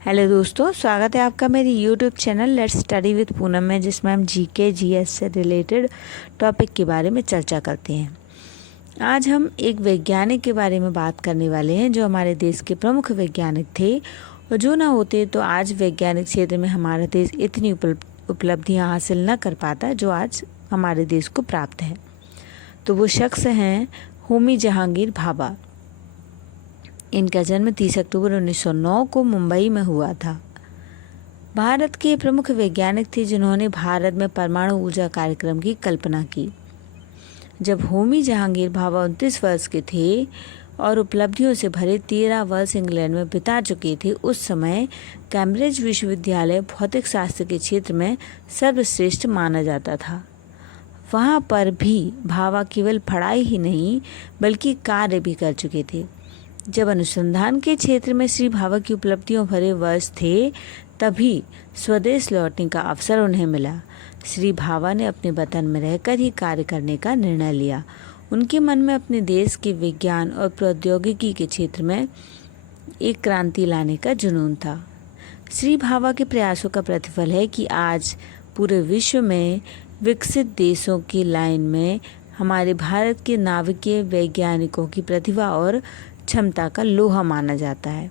Hello दोस्तों, स्वागत है आपका मेरी YouTube channel let's study with Poonam में, जिसमें हम जीके जीएस से रिलेटेड टॉपिक के बारे में चर्चा करते हैं। आज हम एक वैज्ञानिक के बारे में बात करने वाले हैं जो हमारे देश के प्रमुख वैज्ञानिक थे और जो ना होते तो आज वैज्ञानिक क्षेत्र में हमारा देश इतनी उपलब्धियां हासिल न कर पाता जो आज हमारे देश को प्राप्त है। तो वो शख्स हैं होमी जहांगीर भाभा। इनका जन्म 30 अक्टूबर 1909 को मुंबई में हुआ था। भारत के प्रमुख वैज्ञानिक थे जिन्होंने भारत में परमाणु ऊर्जा कार्यक्रम की कल्पना की। जब होमी जहांगीर भाभा 29 वर्ष के थे और उपलब्धियों से भरे 13 वर्ष इंग्लैंड में बिता चुके थे, उस समय कैम्ब्रिज विश्वविद्यालय भौतिक शास्त्र के क्षेत्र में सर्वश्रेष्ठ माना जाता था। वहाँ पर भी भाभा केवल पढ़ाई ही नहीं बल्कि कार्य भी कर चुके थे। जब अनुसंधान के क्षेत्र में श्री भाभा की उपलब्धियों भरे वर्ष थे, तभी स्वदेश लौटने का अवसर उन्हें मिला। श्री भाभा ने अपने वतन में रहकर ही कार्य करने का निर्णय लिया। उनके मन में अपने देश के विज्ञान और प्रौद्योगिकी के क्षेत्र में एक क्रांति लाने का जुनून था। श्री भाभा के प्रयासों का प्रतिफल है कि आज पूरे विश्व में विकसित देशों की लाइन में हमारे भारत के नाभिकीय वैज्ञानिकों की प्रतिभा और क्षमता का लोहा माना जाता है।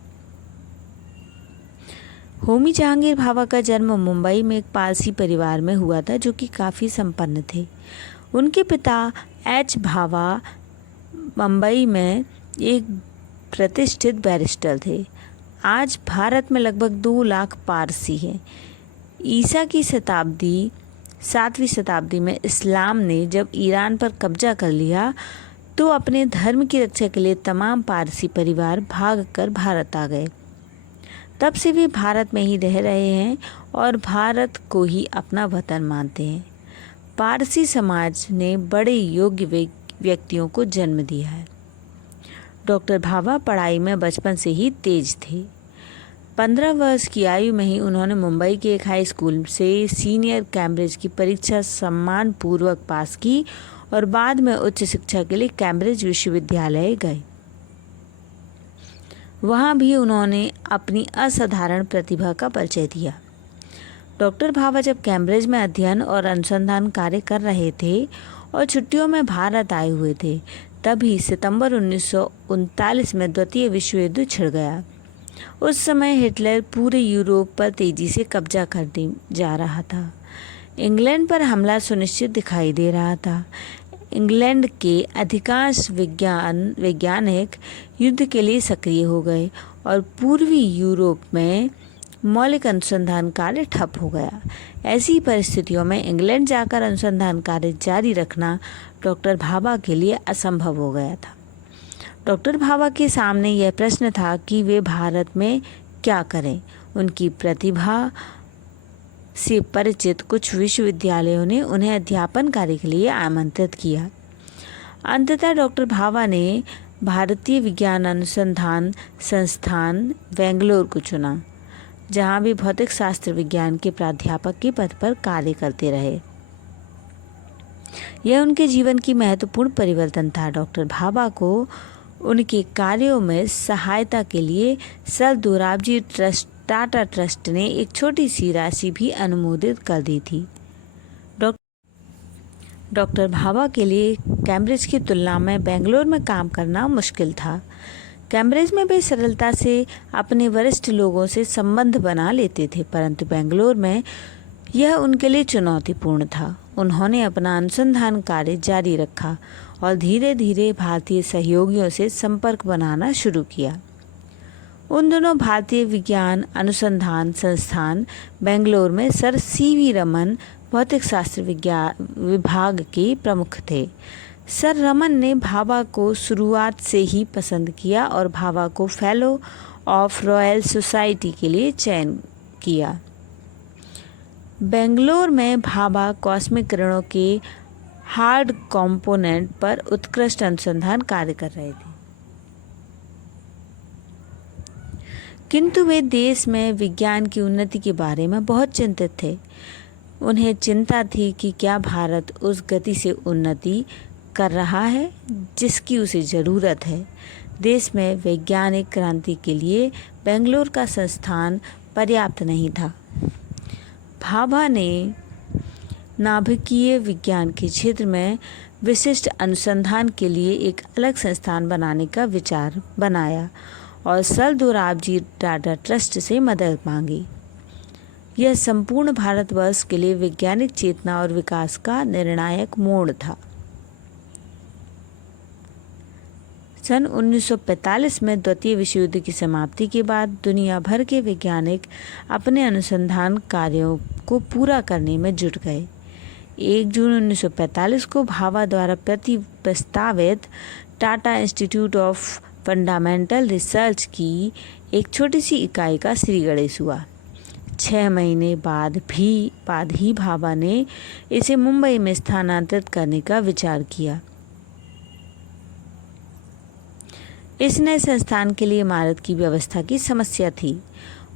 होमी जहांगीर भाभा का जन्म मुंबई में एक पारसी परिवार में हुआ था जो कि काफ़ी संपन्न थे। उनके पिता एच भाभा मुंबई में एक प्रतिष्ठित बैरिस्टर थे। आज भारत में लगभग 2 लाख पारसी हैं। ईसा की शताब्दी 7वीं शताब्दी में इस्लाम ने जब ईरान पर कब्जा कर लिया तो अपने धर्म की रक्षा के लिए तमाम पारसी परिवार भागकर भारत आ गए। तब से वे भारत में ही रह रहे हैं और भारत को ही अपना वतन मानते हैं। पारसी समाज ने बड़े योग्य व्यक्तियों को जन्म दिया है। डॉक्टर भाभा पढ़ाई में बचपन से ही तेज थे। 15 वर्ष की आयु में ही उन्होंने मुंबई के एक हाई स्कूल से सीनियर कैम्ब्रिज की परीक्षा सम्मानपूर्वक पास की और बाद में उच्च शिक्षा के लिए कैम्ब्रिज विश्वविद्यालय गए। वहाँ भी उन्होंने अपनी असाधारण प्रतिभा का परिचय दिया। डॉक्टर भाभा जब कैम्ब्रिज में अध्ययन और अनुसंधान कार्य कर रहे थे और छुट्टियों में भारत आए हुए थे, तभी सितंबर 1939 में द्वितीय विश्व युद्ध छिड़ गया। उस समय हिटलर पूरे यूरोप पर तेजी से कब्जा करने जा रहा था। इंग्लैंड पर हमला सुनिश्चित दिखाई दे रहा था। इंग्लैंड के अधिकांश वैज्ञानिक युद्ध के लिए सक्रिय हो गए और पूर्वी यूरोप में मौलिक अनुसंधान कार्य ठप हो गया। ऐसी परिस्थितियों में इंग्लैंड जाकर अनुसंधान कार्य जारी रखना डॉक्टर भाभा के लिए असंभव हो गया था। डॉक्टर भाभा के सामने यह प्रश्न था कि वे भारत में क्या करें। उनकी प्रतिभा से परिचित कुछ विश्वविद्यालयों ने उन्हें अध्यापन कार्य के लिए आमंत्रित किया। अंततः डॉक्टर भाभा ने भारतीय विज्ञान अनुसंधान संस्थान बेंगलोर को चुना, जहां वे भौतिक शास्त्र विज्ञान के प्राध्यापक के पद पर कार्य करते रहे। यह उनके जीवन की महत्वपूर्ण परिवर्तन था। डॉक्टर भाभा को उनके कार्यों में सहायता के लिए सर दोराबजी टाटा ट्रस्ट ने एक छोटी सी राशि भी अनुमोदित कर दी थी। डॉक्टर भाभा के लिए कैम्ब्रिज की तुलना में बेंगलोर में काम करना मुश्किल था। कैम्ब्रिज में वे सरलता से अपने वरिष्ठ लोगों से संबंध बना लेते थे, परंतु बेंगलोर में यह उनके लिए चुनौतीपूर्ण था। उन्होंने अपना अनुसंधान कार्य जारी रखा और धीरे धीरे भारतीय सहयोगियों से संपर्क बनाना शुरू किया। उन दोनों भारतीय विज्ञान अनुसंधान संस्थान बेंगलोर में सर सीवी रमन भौतिक शास्त्र विभाग के प्रमुख थे। सर रमन ने भाभा को शुरुआत से ही पसंद किया और भाभा को फेलो ऑफ रॉयल सोसाइटी के लिए चयन किया। बेंगलोर में भाभा कॉस्मिक किरणों के हार्ड कंपोनेंट पर उत्कृष्ट अनुसंधान कार्य कर रहे थे, किंतु वे देश में विज्ञान की उन्नति के बारे में बहुत चिंतित थे। उन्हें चिंता थी कि क्या भारत उस गति से उन्नति कर रहा है जिसकी उसे ज़रूरत है। देश में वैज्ञानिक क्रांति के लिए बेंगलोर का संस्थान पर्याप्त नहीं था। भाभा ने नाभिकीय विज्ञान के क्षेत्र में विशिष्ट अनुसंधान के लिए एक अलग संस्थान बनाने का विचार बनाया और सर दोराबजी टाटा ट्रस्ट से मदद मांगी। यह संपूर्ण भारतवर्ष के लिए वैज्ञानिक चेतना और विकास का निर्णायक मोड़ था। सन 1945 में द्वितीय विश्व युद्ध की समाप्ति के बाद दुनिया भर के वैज्ञानिक अपने अनुसंधान कार्यों को पूरा करने में जुट गए। 1 जून 1945 को भाभा द्वारा प्रस्तावित Tata institute of fundamental research की एक छोटी सी इकाई का श्री गणेश हुआ। 6 महीने बाद ही भाभा ने इसे मुंबई में स्थानांतरित करने का विचार किया। इस नए संस्थान के लिए इमारत की व्यवस्था की समस्या थी।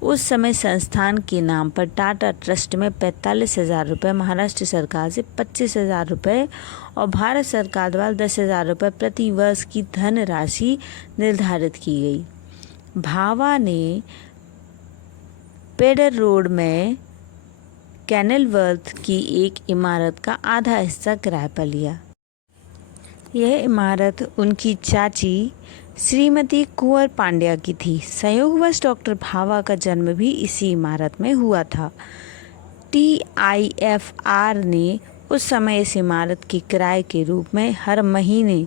उस समय संस्थान के नाम पर टाटा ट्रस्ट में 45,000 रुपये, महाराष्ट्र सरकार से 25,000 रुपये और भारत सरकार द्वारा 10,000 रुपये प्रति वर्ष की धनराशि निर्धारित की गई। भाभा ने पेडर रोड में कैनलवर्थ की एक इमारत का आधा हिस्सा किराए पर लिया। यह इमारत उनकी चाची श्रीमती कुंवर पांड्या की थी। संयोगवश डॉक्टर भाभा का जन्म भी इसी इमारत में हुआ था। TIFR ने उस समय इस इमारत के किराए के रूप में हर महीने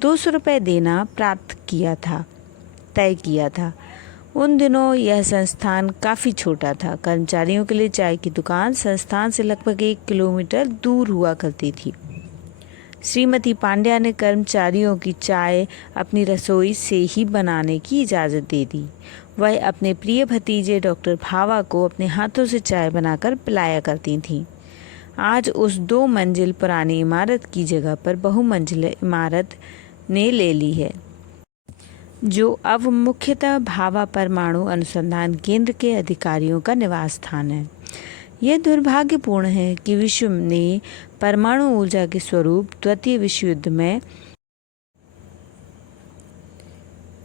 200 रुपये देना तय किया था। उन दिनों यह संस्थान काफ़ी छोटा था। कर्मचारियों के लिए चाय की दुकान संस्थान से लगभग 1 किलोमीटर दूर हुआ करती थी। श्रीमती पांड्या ने कर्मचारियों की चाय अपनी रसोई से ही बनाने की इजाज़त दे दी। वह अपने प्रिय भतीजे डॉक्टर भाभा को अपने हाथों से चाय बनाकर पिलाया करती थीं। आज उस 2 मंजिल पुरानी इमारत की जगह पर बहुमंजिल इमारत ने ले ली है, जो अब मुख्यतः भाभा परमाणु अनुसंधान केंद्र के अधिकारियों का निवास स्थान है। यह दुर्भाग्यपूर्ण है कि विश्व ने परमाणु ऊर्जा के स्वरूप द्वितीय विश्व युद्ध में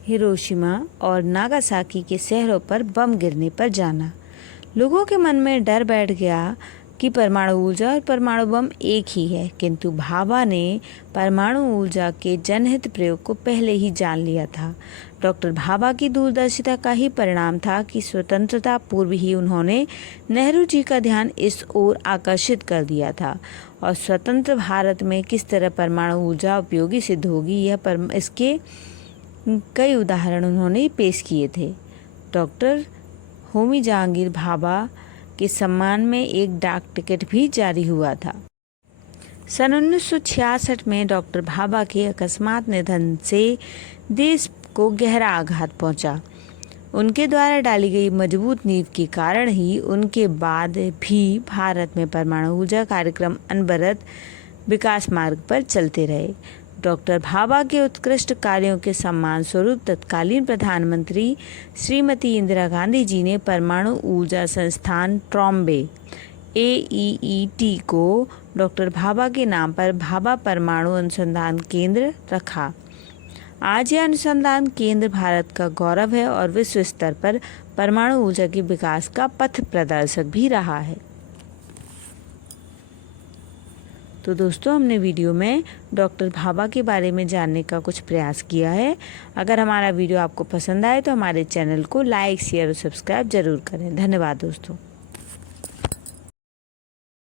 हिरोशिमा और नागासाकी के शहरों पर बम गिरने पर जाना। लोगों के मन में डर बैठ गया कि परमाणु ऊर्जा और परमाणु बम एक ही है, किंतु भाभा ने परमाणु ऊर्जा के जनहित प्रयोग को पहले ही जान लिया था। डॉक्टर भाभा की दूरदर्शिता का ही परिणाम था कि स्वतंत्रता पूर्व ही उन्होंने नेहरू जी का ध्यान इस ओर आकर्षित कर दिया था और स्वतंत्र भारत में किस तरह परमाणु ऊर्जा उपयोगी सिद्ध होगी इसके कई उदाहरण उन्होंने पेश किए थे। डॉक्टर होमी जहांगीर भाभा के सम्मान में एक डाक टिकट भी जारी हुआ था। सन 1966 में डॉक्टर भाभा के अकस्मात निधन से देश को गहरा आघात पहुंचा। उनके द्वारा डाली गई मजबूत नींव के कारण ही उनके बाद भी भारत में परमाणु ऊर्जा कार्यक्रम अनवरत विकास मार्ग पर चलते रहे। डॉक्टर भाभा के उत्कृष्ट कार्यों के सम्मान स्वरूप तत्कालीन प्रधानमंत्री श्रीमती इंदिरा गांधी जी ने परमाणु ऊर्जा संस्थान ट्रॉम्बे AEET को डॉक्टर भाभा के नाम पर भाभा परमाणु अनुसंधान केंद्र रखा। आज यह अनुसंधान केंद्र भारत का गौरव है और विश्व स्तर पर परमाणु ऊर्जा के विकास का पथ प्रदर्शक भी रहा है। तो दोस्तों, हमने वीडियो में डॉक्टर भाभा के बारे में जानने का कुछ प्रयास किया है। अगर हमारा वीडियो आपको पसंद आए तो हमारे चैनल को लाइक, शेयर और सब्सक्राइब जरूर करें। धन्यवाद दोस्तों।